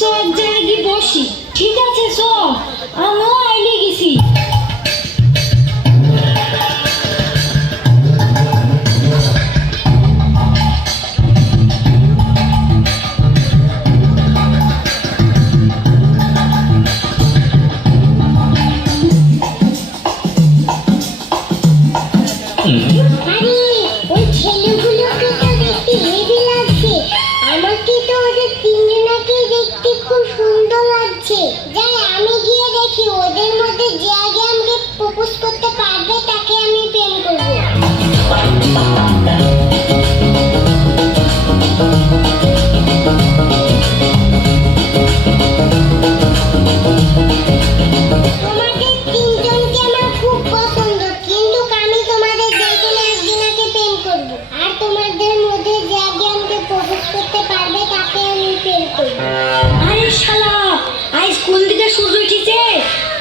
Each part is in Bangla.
চল এক জায়গায় গিয়ে বসি। ঠিক আছে চল, আমিও আইলে গেছি।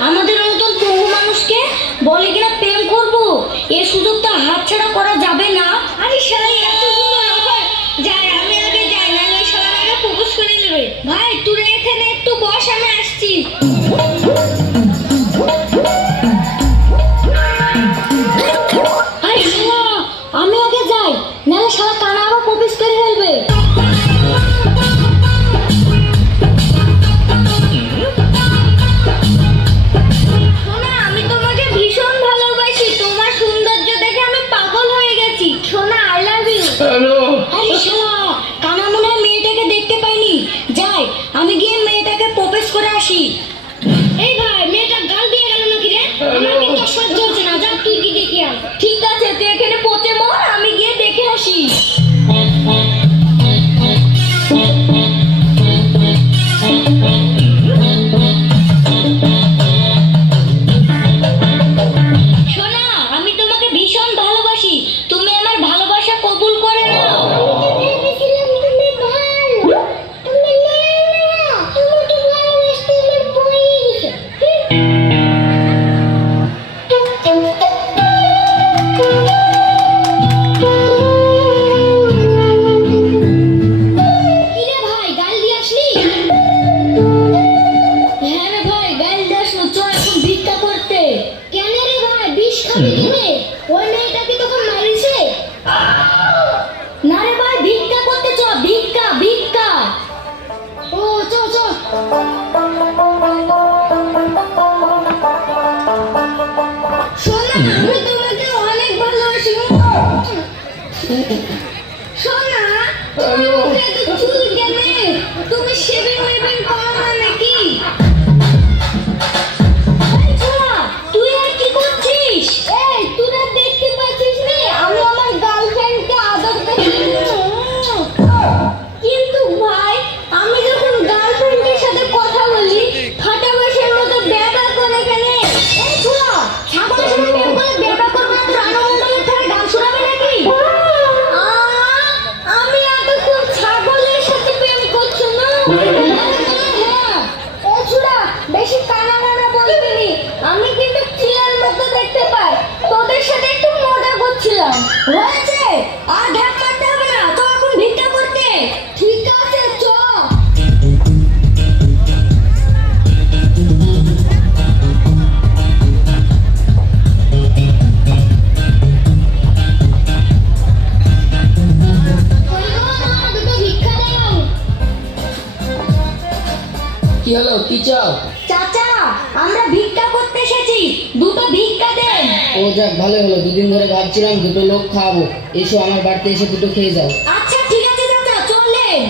আমাদের মতন পঙ্গু মানুষকে বলে কিনা প্রেম করব, এই সুযোগটা হাতছাড়া করা যাবে না। আরে শালা এত সুন্দর অফার, যাই আমি আগে যাই, না ওই শালা আগে প্রপোজ করে নেবে। ভাই তুই এখানে একটু বস, আমি আসছি। আরে শালা আমি আগে যাই, নাহলে শালা কানা আবার প্রপোজ করে ফেলবে। আমি গিয়ে মেয়েটাকে প্রপোজ করে আসি। এই ভাই মেয়েটা গাল দিয়ে গেল নাকি রে? আমার কিন্তু সহ্য হচ্ছে না, যা তুই কি দেখে আয়। ঠিক আছে তুই এখানে পচে মর, আমি গিয়ে দেখে আসি। সোনা আমি তোমাকে ভীষণ ভালোবাসি, তুমি আমার ভালোবাসা কবুল করে নাও। আমি তোমাকে অনেক ভালোবাসি সোনা। চুল কেনে তুমি শেভিং মেভিং করো না নাকি? তুই আর কি করছিস? এই তুই না দেখতে পাচ্ছিস না আমি আমার গার্লফ্রেন্ডকে আদর করছি। কিন্তু ভাই আমি যখন গার্লফ্রেন্ডের সাথে কথা বলি ফাটা বাসের মতো ব্যাবা করে কেন? এই ছোড়া ছাগলের সাথে প্রেম করে ব্যাবা করবে না, রানমন্ডলের ধারে গান শোনাবে নাকি? আমি এতক্ষণ ছাগলের সাথে প্রেম করছি না। হ্যাঁ ও ছোড়া বেশি কানা কানা বলবি নি, আমি কিন্তু চিলার মতো দেখতে পাই। তোদের সাথে একটু মজা করছিলাম, হয়েছে? আর ঢাক মারতে হবে না, তো এখন ভিক্ষা করতে। ঠিক আছে চ। কি হলো, কি চাও? চাচা আমরা ভিক্ষা করতে এসেছি, দুটো ভিক্ষা দেন। ও যাক ভালো হলো, দুদিন ধরে ভাবছিলাম দুটো লোক খাওয়াবো। এসো আমার বাড়িতে এসে দুটো খেয়ে যাও। আচ্ছা ঠিক আছে চাচা, চললেন।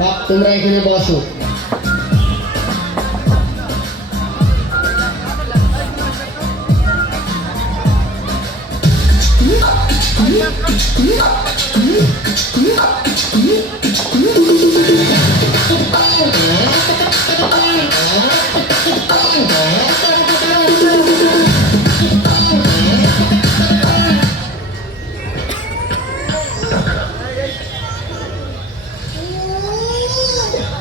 বাপ তোমরা এখানে বসো।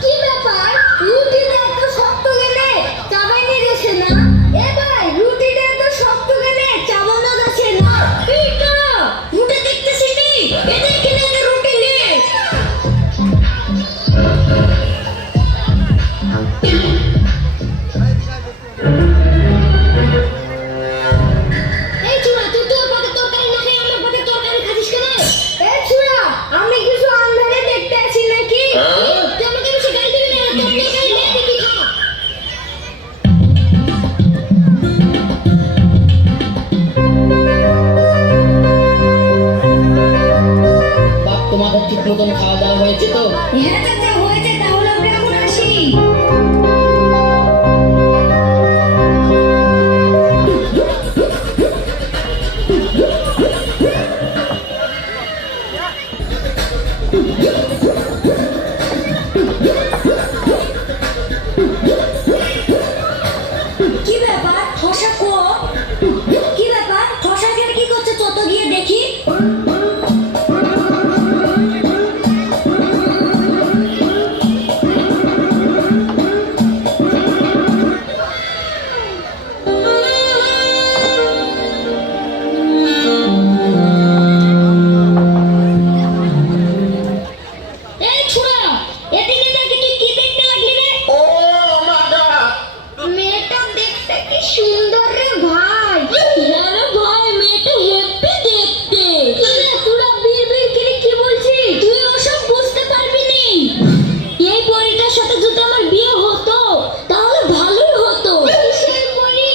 কি ব্যাপার? ঠিক মতন খাওয়া দাওয়া হয়েছে তো? হ্যাঁ চাচা হয়েছে, তাহলে আমরা এখন আসি। কি ব্যাপার ঠসা কো? কি ব্যাপার ঠসা এখানে কি করছে? চত গিয়ে দেখি। এই ছোড়া, এদিকে দেখে তুই কি দেখতে লাগলি রে? মেয়েটা দেখতে কি সুন্দর রে ভাই। হ্যাঁ রে ভাই, মেয়েটা হেব্বি দেখতে। কিরে তোরা বিড়বিড় করে কি বলছিস? তুই ওসব বুঝতে পারবি নি। এই পরীটার সাথে যদি আমার বিয়ে হতো তাহলে ভালোই হতো। কিসের পরী?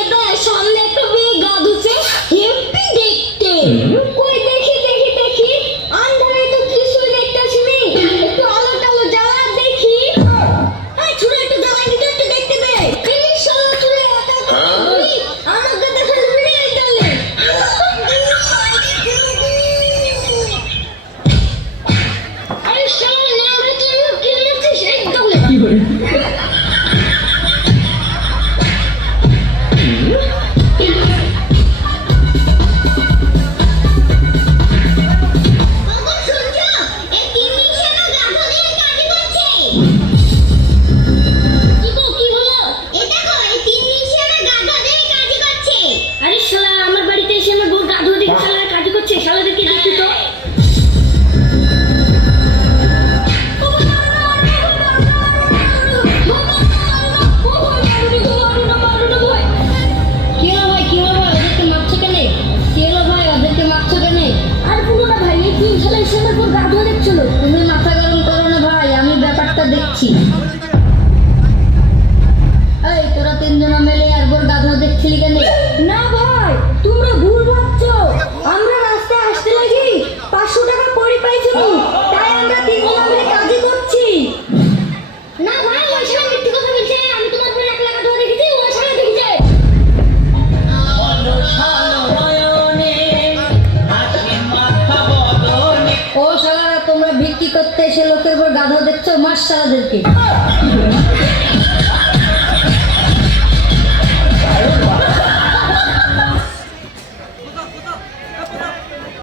এটা সামনে একটা মেয়ে গা ধুচ্ছে, হেব্বি দেখতে। কই দেখি দেখি দেখি, আন্ধারে তো কিছুই দেখতেছি নি। একটু আলো টালো জ্বালা দেখি। এই ছোড়া, একটু জ্বালা দিতে, একটু দেখতে দে। এই শালা তুই একা করবি, আমাকে দেখা যাবে না এই তালে। এই শালা নামে তুই কি লিখছিস এই তালে? আরে শালা, আমার বাড়িতে এসে আমার বউ গা ধুয়ে দেখে শালারা কাজ করছে। শালাদেরকে দেখি তো। কি হলো ভাই, কি হলো ভাই, ওদেরকে মারছো কেন? কি হলো ভাই, ওদেরকে মারছো কেন? আর বলো না ভাই, এই তিন শালা এসে আমার বউ গা ধুয়ে দেখছিল। তুমি মাথা গরম করো না ভাই, আমি ব্যাপারটা দেখছি। এই তোরা তিনজনা মিলে আর বোর গা ধোয়া দেখছিলি কেন? না ভাই, তোমরা ভুল ভাবছো। আমরা রাস্তায় আসতে লাগি 500 টাকা পরি পাইছিল, তাই আমরা তিনজনা মিলে কাজই করছি। না ভাই, ওই শালা মিথ্যে কথা বলছে। আমি তোমার পরে 1 লাখ টাকা দেখেছি, ওই শালা দেখেছে। ও শালারা, তোমরা ভিক্ষি করতে এসে লোকের উপর গা ধোয়া দেখছো, মাস শালাদেরকে।